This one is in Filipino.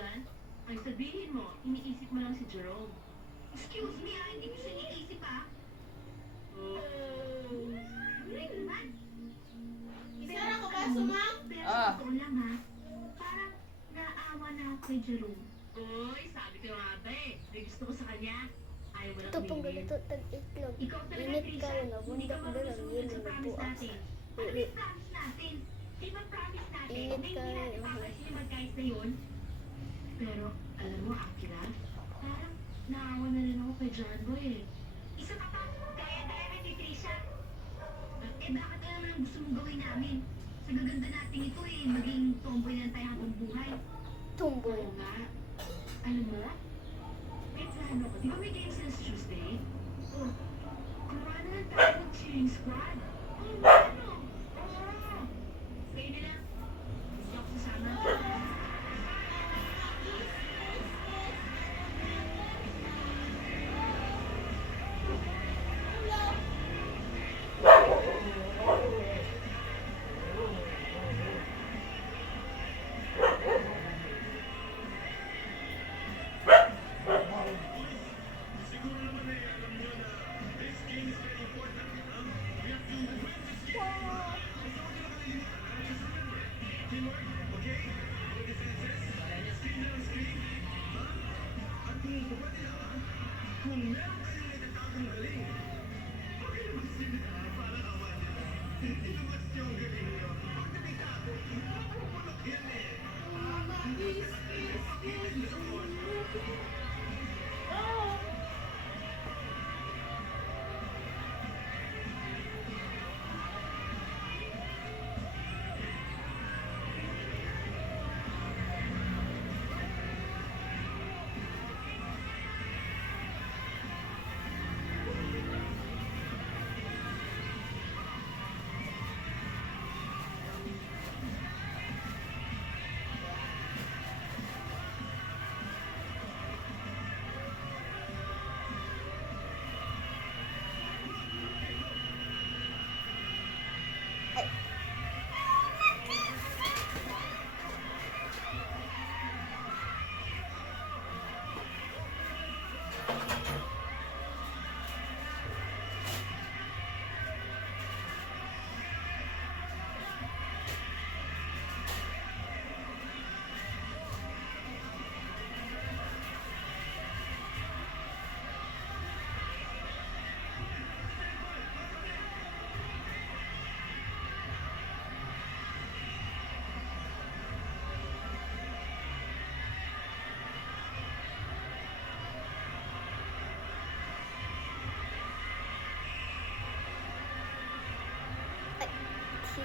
dyan? Ay sabihin mo, iniisip mo lang si Jerome. Excuse me ha, hindi ko siya iniisip ha. Break naman. Sara ka ba, Sumang? Pero Ah. sa totoo lang ha, parang naawa na ako kay Jerome. Uy, sabi ko nga ba eh. May gusto ko sa kanya. Ayaw mo lang Ito pong tumigil. ganito tag-itlog. Ikaw talaga, Init Trisha, kayo na, hindi ka bundak marunong lang, sumunod yun sa ang promise buwas. natin. Ano yung promise natin? Di ba promise natin Init na hindi kayo, natin ha? papansin yung magkais na yun? Pero, alam mo, Akira, parang naawa na rin ako kay John Boy eh. Isa ka pa, daya-daya na ni Trisha. Eh bakit ano naman ang gusto mong gawin namin? Sa gaganda natin ito eh, maging tomboy lang tayo habang buhay. Tumboy. Oo nga. Alam mo, may plano ko. Di ba may games since Tuesday? Oh, kumain na lang tayo ng cheering squad. Oh,